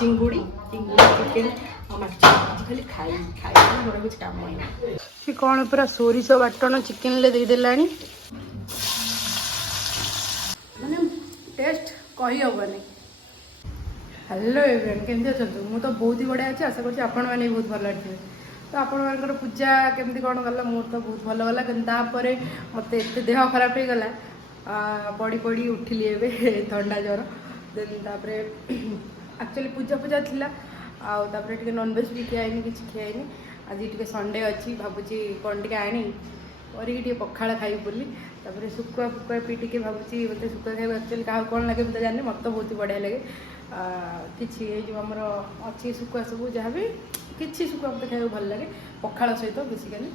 चिंगुड़ी chicken खाली खाई खाई मोर कुछ काम नहीं सी कौन पूरा सोरिष बाटण चिकेन ले देदेलानी माने टेस्ट कही हेनी। हेलो एवरीवन केमती अच्छा मुझे तो बहुत ही बढ़िया अच्छे आशा करुँच आपण मैंने बहुत भल थे। तो आपण पूजा केमती कौन गला मोर तो बहुत भल गला कि मत एत देह खराब हो गला पड़ी पड़ी उठिली एवं थंडा ज्वर देन एक्चुअली पूजा पूजा थिला आउे नॉनवेज भी खाएनी कि खाएनी आज टे संडे अच्छी भावुची कौन टे आनी करके पखाड़ खाई बोली शुखुआ फुकुआ पी टे भावुची मत शुखुआ खाई एक्चुअली क्या कौन लगे मुझे जानी मत तो बहुत ही बढ़िया लगे किसी जो आमर अच्छी शुखुआ सब जहाँ भी किसी शुखुआ मत खाई भल लगे पखाड़ सहित बेसिकाली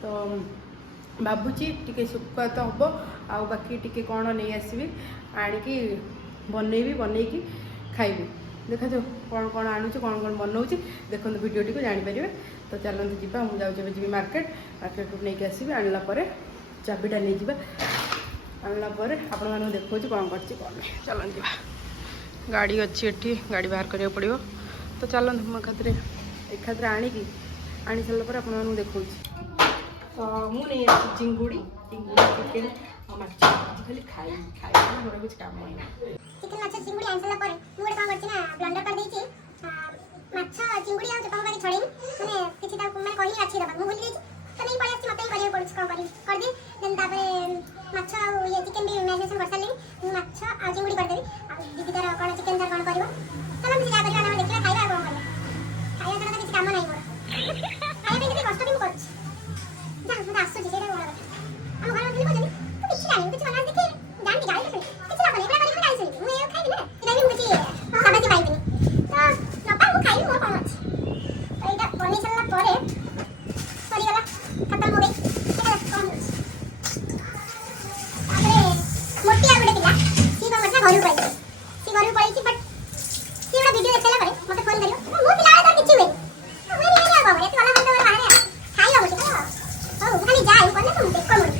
तो भावुची टे शुखुआ तो हम आउ बाकी टे कौन नहीं आसबि आणिकी बनईबी बनईकी खाइबी देखा जो कौन कौन आणुच कौन कौन बनाऊँच देखो भिडियोटी को जानीपर। तो चलते जीवा मुझे जी मार्केट मार्केट नहीं आसबि आनला चाबिटा नहीं जावा आनला आपण मैं देखा कौन कर चलन जा गाड़ी अच्छी एठी गाड़ी बाहर करा पड़ो। तो चलते मो खातिर एक खातिर आणिकी आनी सारापर आपको देखा तो मुझे चिंगुड़ी चिकेन खाली खाई खाई मोर कुछ काम नहीं चिकन माछ चिंगुड़ी आन सारा पर मु गोटे कोन करछि ना ब्लेंडर कर देछि माछ चिंगुड़ी आ चपा कर छड़ी माने किछि ता माने कहि राछि दबा मु भूली देछि तो नहीं पड़े अछि मते करियो पड़छ कोन कर दे देन तापरे माछ आ ये चिकन भी मैरिनेशन कर सारली माछ आ चिंगुड़ी कर देबी आ दीदी तार कोन चिकन तार कोन करबो चलो हम जा करियो ना देखिला खाइबा कोन करबो खाइबा तार किछि काम नाही मोर खाइबा किछि कष्ट भी करछि जा मते आसु जे सेटा मोर हम घर में बोलि तू किछि जानि किछि बना देखि जानि गाली किछि ना बने एबा करि गाली सुनि मु ए खाइबि ना इदा भी किछि सबति पाइबिनी तो नपा मु खाइबि मोर कोन अछि तो इदा बनि सला परे सरी गला खत्म हो गई एटा कोन अबे मोटी आ गुडे तिला सी को मछा घरु पई सी घरु पई बट सी एटा वीडियो देखला परे मते फोन करियो मु पिला तो किछि होई मैं नहीं आ बाबा एत वाला बंद बाहर खाइबा बोली हो खाली जाई कोने तुम देखो मोर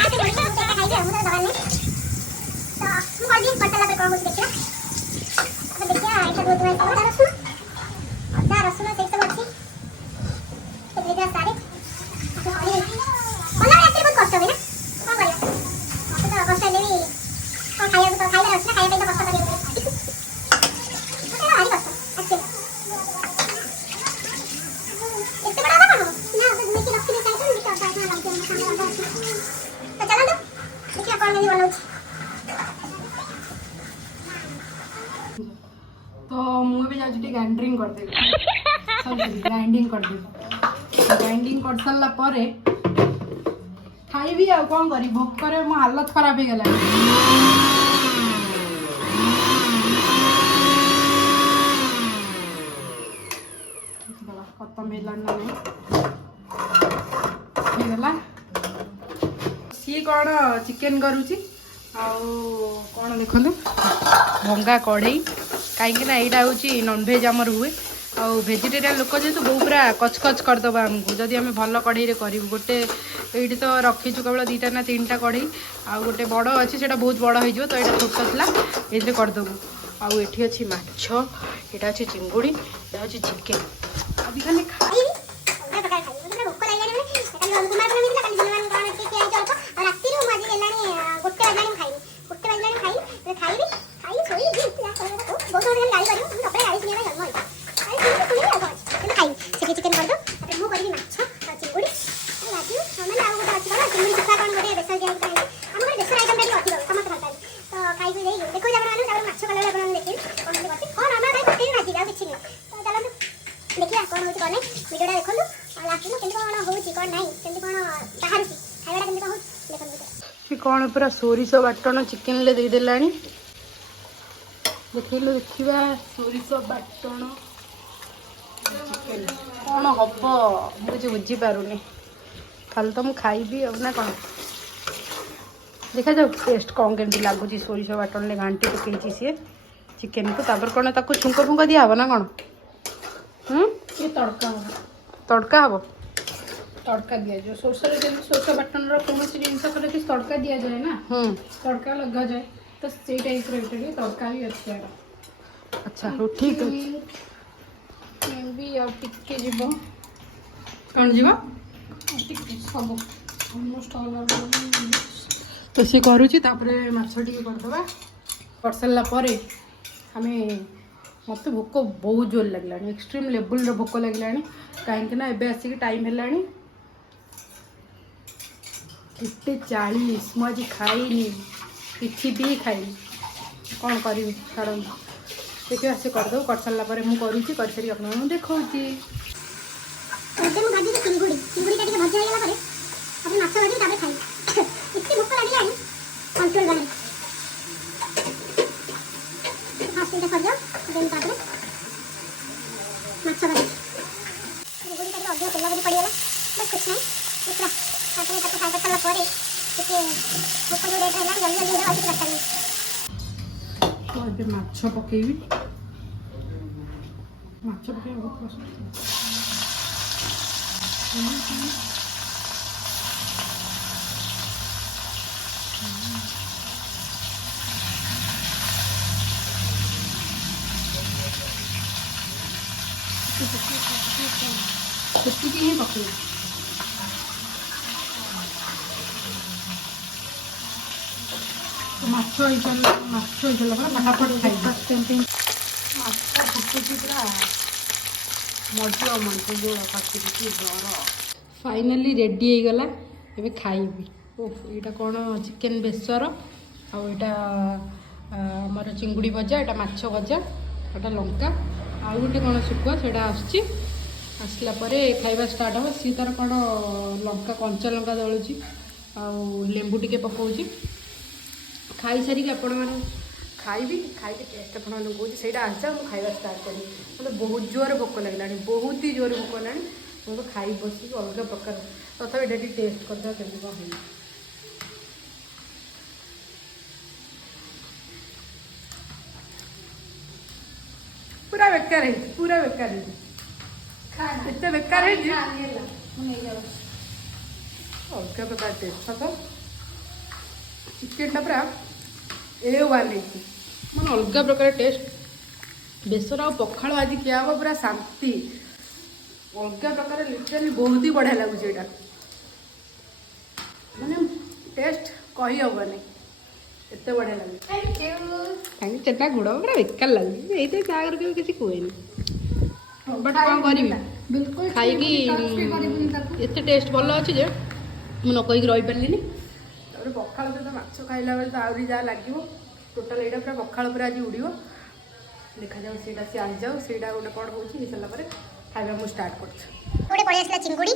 आते बोली तो खाइबे मु तो दबा नहीं तो मु कर दी बटला पे कोन देखियो अब देखिया एटा बहुत में अदा रसुन से सब अच्छी तो देखा सारे अरे वाला रात बहुत कष्ट है ना कोन करियो मते तो कष्ट लेबी कोन खाइबा तो खाइबा रसुन खाइबा तो कष्ट करियो मते भारी कष्ट अच्छे इतने बड़ा ना ना तो मिकी रखी दे चाहिए मिकी आता ना लग गया खाना तो चलो तो देखिए कौन नहीं बनाऊँ तो मुझे जाऊँ ग्राइंडिंग कर देवी ग्राइंडिंग कर देवी ग्राइंडिंग कर सारा पर खाइबी आ कौन करी भोकर मो हालत खराब हो गला खत्म होगा सी कौन चिकेन करुच्ची कौन देखु भंगा कढ़ई कहीं यहाँ नॉनभेज आमर हुए आउ भेजिटेरियन लोक जेहतु बहुत पूरा कचकच करदे आमको जदि आम भल कढ़ई करूँ गोटे ये तो रखीचु केवल 2टा ना 3टा कढ़ई आउ गोटे बड़ अच्छी से बहुत बड़ हो तो यहाँ छोट था ये करदेबू आउ ये अच्छी माछ यहाँ अच्छी चिंगुड़ी यहाँ अच्छी चिकेन अभी खाली खाई चिकन कर दो मु करी माछ चिंगुड़ी लाजू हमने आउ गोटे अछि चिंगुड़ी सुखा कोन गोटे बेसन दिया हम गोटे बेसन आइटम रे अछि समस्त भरता तो खाई से देखो जब माने तार माछ कले अपन देखि कोन करती कोन हमरा भाई पटेई भाजी आ किछि नै तो चलो देखिया कोन होछि कोन वीडियोटा देखो और लास्ट में केंति कोन होछि कोन नै केंति कोन बाहर खाइबाटा केंति कोन होछि देखो कौन पूरा सोरिष बाटण चिकेन ले दे देलानी देखिलु देखिबा सोरिष बाटण चिकेन कौन हम मुझे बुझी पारुनी खाली तो मुझे खाइबी अब ना कौन देखा जाऊ टेस्ट कौन केमती लगुच सोरिष बाटन में घांटी पकई सी चिकेन को तापर कौन ताको छुंक फुंक दिया ना कौन ये तड़का हम तड़का हम तड़का दिया जो सोरसर जब सोरस बाटन कौन जिनस कले कि तड़का दि जाए ना तड़का लगा जाए तो से टाइप तड़का भी अच्छे अच्छा ହଉ ଠିକ୍ ଅଛି। ବି ଆଉ ଟିକେ ଯିବ କ'ଣ ଯିବ? ଟିକେ ସବୁ ଅଲମୋଷ୍ଟ ଅଲ୍ ତ ସେ କରୁଛି ତାପରେ ମାଛ ଟିକେ କରିଦେବା। କରିସାରିଲା ପରେ ଆମେ ମୋତେ ଭୋକ ବହୁତ ଜୋର ଲାଗିଲାଣି, ଏକ୍ସଟ୍ରିମ୍ ଲେବୁଲ୍ର ଭୋକ ଲାଗିଲାଣି। କାହିଁକି ନା ଏବେ ଆସିକି ଟାଇମ୍ ହେଲାଣି 8:40। ମୁଁ ଆଜି ଖାଇନି, କିଛି ବି ଖାଇନି। କ'ଣ କରିବି ଛାଡ଼ନ୍ତୁ, ଦେଖିବା ସେ କରିଦେବୁ। କରିସାରିଲା ପରେ ମୁଁ କରୁଛି, କରିସାରିକି ଆପଣଙ୍କୁ ଦେଖାଉଛି। ଏବେ ମୁଁ ଭାଜିଛି ଚିଙ୍ଗୁଡ଼ିଟା ଟିକେ ଭଜା ହେଇଗଲା ପରେ ଆପଣ ମାଛ ଭାଜିବି, ତାପରେ ଖାଇବି। ଏତେ ଭୋକ ଲାଗିଲାଣି କଣ୍ଟ୍ରୋଲ କରେ। ଫାଷ୍ଟ ଏଇଟା ସରିଯାଉ, ଦେନ୍ ତାପରେ ମାଛ ଭାଜି। ଚିଙ୍ଗୁଡ଼ିଟା ଟିକେ ଅଧିକ ତେଲ ଯଦି ପଡ଼ିଗଲା ବସ୍ କିଛି ନାହିଁ, ପୁରା ତାପରେ ତାକୁ ଫ୍ରାଏ କରିସାରିଲା ପରେ ଟିକେ ଭୋକ ଯେଉଁ ରେଟ୍ ହେଲାଣି ଜଲ୍ଦି ଜଲ୍ଦି ହେଇଯାଉ, ଆଉ କିଛି ଦରକାର ନାହିଁ। ତ ଏବେ ମାଛ ପକେଇବି। ମାଛ ପକେଇବା ବହୁତ କଷ୍ଟ। ସେତିକି ହିଁ ପକେଇବି। ମାଛ ହେଇସାରିଲା ପରେ ଫଟାଫଟ ଖାଇବି। ମାଛ ଫୁଟୁଛି ପୁରା ମଜା କାଟିକି ଜର। ଫାଇନାଲି ରେଡ଼ି ହେଇଗଲା, ଏବେ ଖାଇବି। ଓଃ, ଏଇଟା କ'ଣ ଚିକେନ୍ ବେସର, ଆଉ ଏଇଟା ଆମର ଚିଙ୍ଗୁଡ଼ି ଭଜା, ଏଇଟା ମାଛ ଭଜା, ଏଇଟା ଲଙ୍କା, ଆଉ ଗୋଟେ କ'ଣ ଶୁଖୁଆ ସେଇଟା ଆସୁଛି। ଆସିଲା ପରେ ଖାଇବା ଷ୍ଟାର୍ଟ ହେବ। ସିଏ ତା'ର କ'ଣ ଲଙ୍କା, କଞ୍ଚା ଲଙ୍କା ଦଳୁଛି ଆଉ ଲେମ୍ବୁ ଟିକେ ପକାଉଛି। ଖାଇସାରିକି ଆପଣମାନେ ଖାଇବି, ଖାଇକି ଟେଷ୍ଟ ଆପଣମାନଙ୍କୁ କହୁଛି। ସେଇଟା ଆସିଯାଉ, ମୁଁ ଖାଇବା ଷ୍ଟାର୍ଟ କରିବି। ମୋତେ ବହୁତ ଜୋରରେ ଭୋକ ଲାଗିଲାଣି, ବହୁତ ହି ଜୋରରେ ଭୋକ ହେଲାଣି। ମୁଁ ତ ଖାଇ ବସିକି ଅଲଗା ପ୍ରକାର। ତଥାପି ଏଇଟା ଟିକେ ଟେଷ୍ଟ କରିଦେବା କେମିତି କ'ଣ ହେଇଛି। ପୁରା ବେକାର ହେଇଛି, ପୁରା ବେକାର ହେଇଛି, ଏତେ ବେକାର ହେଇଛି। ଅଲଗା ପ୍ରକାର ଟେଷ୍ଟ। ସତ ଚିକେନଟା ପୁରା A1 ହେଇଛି, ମାନେ ଅଲଗା ପ୍ରକାର ଟେଷ୍ଟ। ବେସର ଆଉ ପଖାଳ ଆଜି ଖିଆ ହେବ, ପୁରା ଶାନ୍ତି। ଅଲଗା ପ୍ରକାର ଲିଟରାଲି ବହୁତ ହି ବଢ଼ିଆ ଲାଗୁଛି ଏଇଟା, ମାନେ ଟେଷ୍ଟ କହିହେବନି, ଏତେ ବଢ଼ିଆ ଲାଗୁଛି। Thank you. ଚେଟା ଗୁଡ଼ ପୁରା ବେକାର ଲାଗୁଛି, ଏଇତ ବାହାଘର କେବେ କିଛି କୁହେନି। ବଟ୍ କ'ଣ କରିବି, ଖାଇକି ଏତେ ଟେଷ୍ଟ ଭଲ ଅଛି ଯେ ମୁଁ ନ କହିକି ରହିପାରିଲିନି। ତାପରେ ପଖାଳ ସହିତ ମାଛ ଖାଇଲା ବେଳେ ତ ଆହୁରି ଯାହା ଲାଗିବ। ଟୋଟାଲ୍ ଏଇଟା ପୁରା ପଖାଳ ପୁରା ଆଜି ଉଡ଼ିବ। ଦେଖାଯାଉ ସେଇଟା ସିଏ ଆସିଯାଉ, ସେଇଟା ଗୋଟେ କ'ଣ ହେଉଛି। ହେଇସାରିଲା ପରେ ଖାଇବା ମୁଁ ଷ୍ଟାର୍ଟ କରୁଛି। ଗୋଟେ ପଳେଇ ଆସିଲା ଚିଙ୍ଗୁଡ଼ି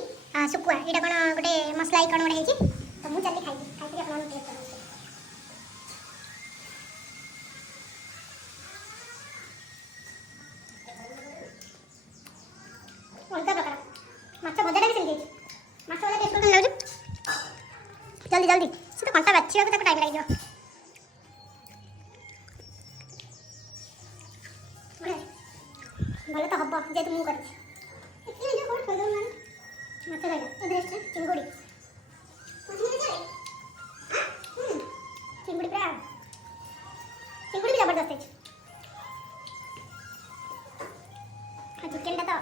ଶୁଖୁଆ, ଏଇଟା କ'ଣ ଗୋଟେ ମସଲା କ'ଣ ଗୋଟେ ହେଇଛି, ତ ମୁଁ ଚାଲି ଖାଇବି। ଖାଇକି ଆପଣମାନଙ୍କୁ ଟେଷ୍ଟ କରୁଛି। ଅଲଗା ପ୍ରକାର ମାଛ ଭଜାଟା ବି ସେମିତି ହେଇଛି। ମାଛ ଭଜା ଟେଷ୍ଟ କେମିତି ଲାଗୁଛି? ଜଲ୍ଦି ଜଲ୍ଦି, ସେ ତ କଣ୍ଟା ବାଛିବାକୁ ତାକୁ ଟାଇମ୍ ଲାଗିଯିବ। ଭଲ ତ ହବ ଯେହେତୁ ମୁଁ କରିଛି। ମାଛ ଖାଇବା ଏବେ ଚିଙ୍ଗୁଡ଼ି ଚିଙ୍ଗୁଡ଼ି ପୁରା ଚିଙ୍ଗୁଡ଼ି ବି ଜବରଦସ୍ତ ହେଇଛି। ଆଉ ଚିକେନଟା ତ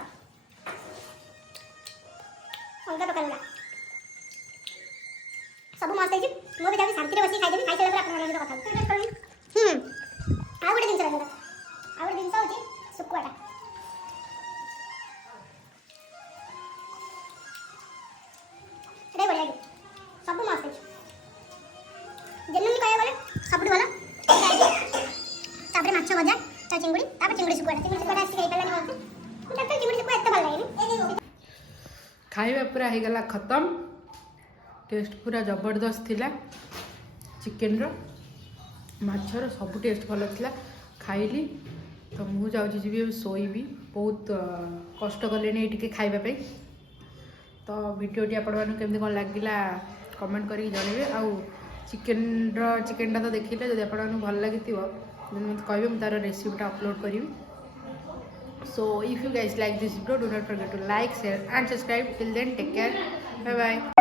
ଅଲଗା ପ୍ରକାର ଗୁଡ଼ା, ସବୁ ମସ୍ତ ହେଇଛି। ମୁଁ ବି ଯାଉଛି ଶାନ୍ତିରେ ବସିକି ଖାଇଦେବି। ଖାଇସାରିଲା ପରେ ଆପଣମାନଙ୍କ ସହିତ କଥା ହେବି। ଆଉ ଗୋଟେ ଜିନିଷ ରହିଲା, ଆଉ ଗୋଟେ ଜିନିଷ ହେଉଛି ଶୁଖୁଆଟା। ଏଇଟା ବଢ଼ିଆ ଲାଗେ, ସବୁ ମସ୍ତ ହେଇଛି। ଜେନୁଇନଲି କହିବାକୁ ଗଲେ ସବୁଠୁ ଭଲ। ତାପରେ ମାଛ ଭଜା, ତା ଚିଙ୍ଗୁଡ଼ି, ତାପରେ ଚିଙ୍ଗୁଡ଼ି ଶୁଖୁଆଟା ଆସିକି ହେଇପାରିଲାନି ମୋତେ। ତାପରେ ଚିଙ୍ଗୁଡ଼ି ଶୁଖୁଆ ଏତେ ଭଲ ଲାଗେନି। ଖାଇବା ପୁରା ହେଇଗଲା ଖତମ। ଟେଷ୍ଟ ପୁରା ଜବରଦସ୍ତ ଥିଲା। ଚିକେନର, ମାଛର ସବୁ ଟେଷ୍ଟ ଭଲ ଥିଲା। ଖାଇଲି ତ ମୁଁ ଯାଉଛି ଯିବି ଏବେ ଶୋଇବି। ବହୁତ କଷ୍ଟ କଲେଣି ଟିକେ ଖାଇବା ପାଇଁ। ତ ଭିଡ଼ିଓଟି ଆପଣମାନଙ୍କୁ କେମିତି କ'ଣ ଲାଗିଲା କମେଣ୍ଟ କରିକି ଜଣାଇବେ। ଆଉ ଚିକେନଟା ତ ଦେଖିଲେ, ଯଦି ଆପଣମାନଙ୍କୁ ଭଲ ଲାଗିଥିବ ମୋତେ କହିବେ, ମୁଁ ତା'ର ରେସିପିଟା ଅପଲୋଡ଼ କରିବି। So if you guys like this video, do not forget to like, share and subscribe. Till then, take care. Bye bye.